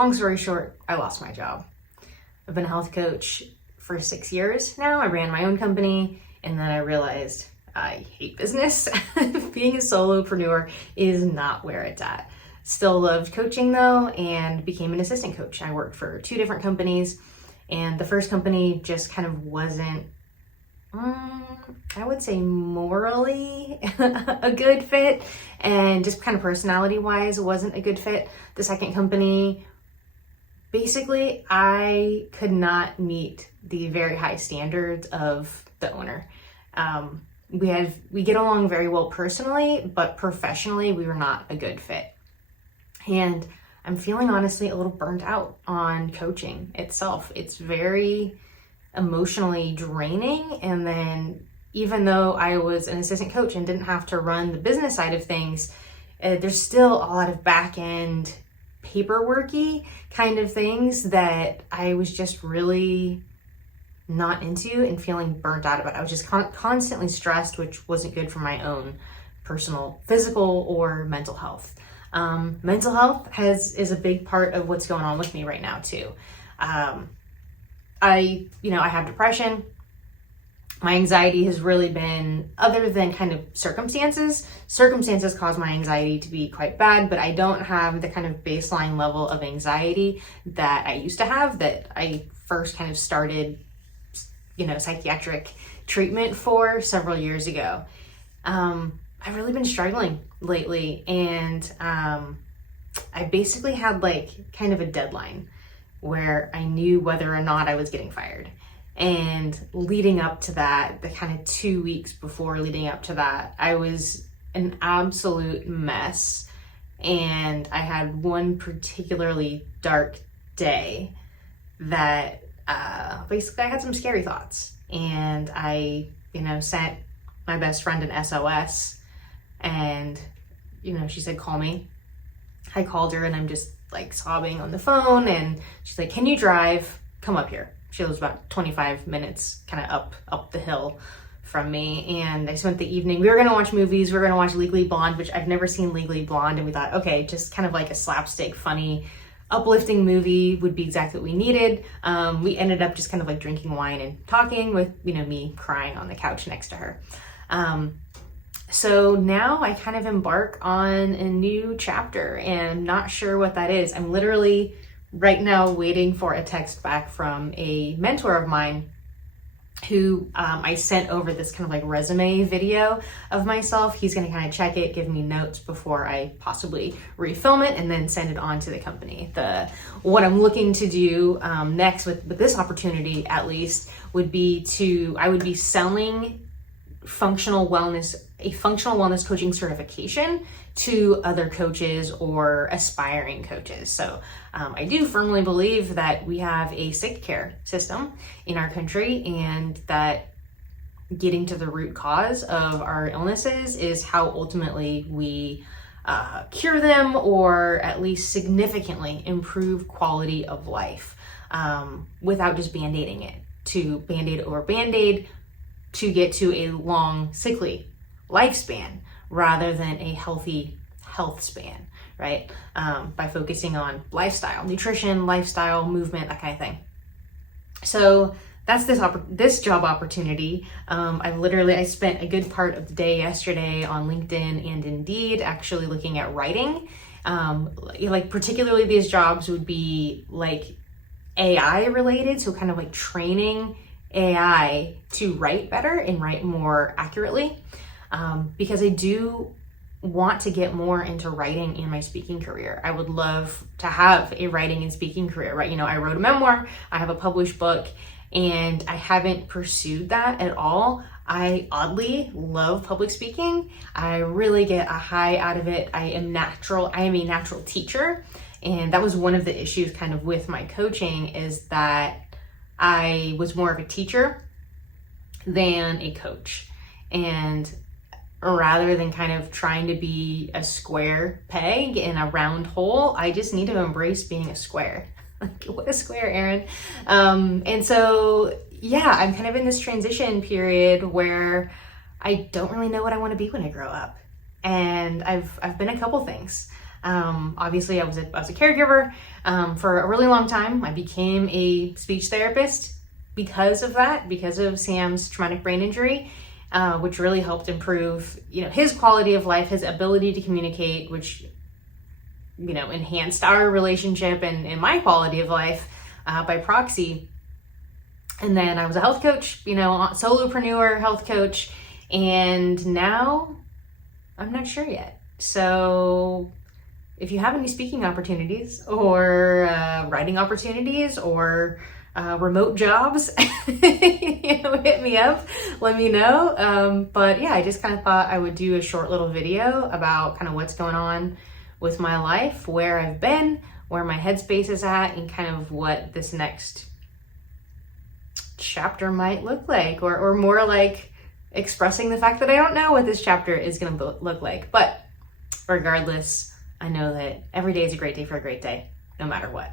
long story short, I lost my job. I've been a health coach for 6 years now. I ran my own company, and then I realized I hate business. Being a solopreneur is not where it's at. Still loved coaching though, and became an assistant coach. I worked for 2 different companies, and the first company just kind of wasn't, I would say morally a good fit, and just kind of personality wise wasn't a good fit. The second company, basically I could not meet the very high standards of the owner. We get along very well personally, but professionally we were not a good fit. And I'm feeling honestly a little burnt out on coaching itself. It's very emotionally draining. And then even though I was an assistant coach and didn't have to run the business side of things, there's still a lot of back end paperworky kind of things that I was just really not into and feeling burnt out about. I was just constantly stressed, which wasn't good for my own personal, physical or mental health. Mental health is a big part of what's going on with me right now too. I have depression. My anxiety has really been, other than kind of circumstances cause my anxiety to be quite bad, but I don't have the kind of baseline level of anxiety that I used to have, that I first kind of started, psychiatric treatment for several years ago. I've really been struggling lately, and I basically had like kind of a deadline where I knew whether or not I was getting fired. And leading up to that, the kind of 2 weeks before leading up to that, I was an absolute mess. And I had one particularly dark day that basically I had some scary thoughts. And I, sent my best friend an SOS, and, she said, call me. I called her, and I'm just like sobbing on the phone, and she's like, can you drive? Come up here. She lives about 25 minutes kind of up the hill from me. And I spent the evening, we were going to watch movies. We were going to watch Legally Blonde, which I've never seen Legally Blonde. And we thought, okay, just kind of like a slapstick, funny, uplifting movie would be exactly what we needed. We ended up just kind of like drinking wine and talking with, me crying on the couch next to her. So now I kind of embark on a new chapter, and I'm not sure what that is. I'm literally right now waiting for a text back from a mentor of mine who I sent over this kind of like resume video of myself. He's going to kind of check it, give me notes before I possibly refilm it, and then send it on to the company. What I'm looking to do next with this opportunity, at least, would be I would be selling a functional wellness coaching certification to other coaches or aspiring coaches. So I do firmly believe that we have a sick care system in our country, and that getting to the root cause of our illnesses is how ultimately we cure them, or at least significantly improve quality of life, without just band-aiding it, to band-aid over band-aid to get to a long, sickly lifespan rather than a healthy health span, right? By focusing on lifestyle, nutrition, lifestyle, movement, that kind of thing. So that's this job opportunity. I spent a good part of the day yesterday on LinkedIn and Indeed actually looking at writing. Like particularly these jobs would be like AI related, so kind of like training AI to write better and write more accurately, because I do want to get more into writing in my speaking career. I would love to have a writing and speaking career, right? I wrote a memoir, I have a published book, and I haven't pursued that at all. I oddly love public speaking. I really get a high out of it. I am a natural teacher. And that was one of the issues kind of with my coaching, is that I was more of a teacher than a coach. And rather than kind of trying to be a square peg in a round hole, I just need to embrace being a square. Like, what a square, Erin. And so, yeah, I'm kind of in this transition period where I don't really know what I want to be when I grow up. And I've been a couple things. Obviously, I was a caregiver for a really long time. I became a speech therapist because of that, because of Sam's traumatic brain injury, which really helped improve, his quality of life, his ability to communicate, which, enhanced our relationship and my quality of life by proxy. And then I was a health coach, solopreneur health coach. And now I'm not sure yet. So if you have any speaking opportunities or writing opportunities or remote jobs, hit me up, let me know. But yeah, I just kind of thought I would do a short little video about kind of what's going on with my life, where I've been, where my headspace is at, and kind of what this next chapter might look like, or more like expressing the fact that I don't know what this chapter is going to look like. But regardless, I know that every day is a great day for a great day, no matter what.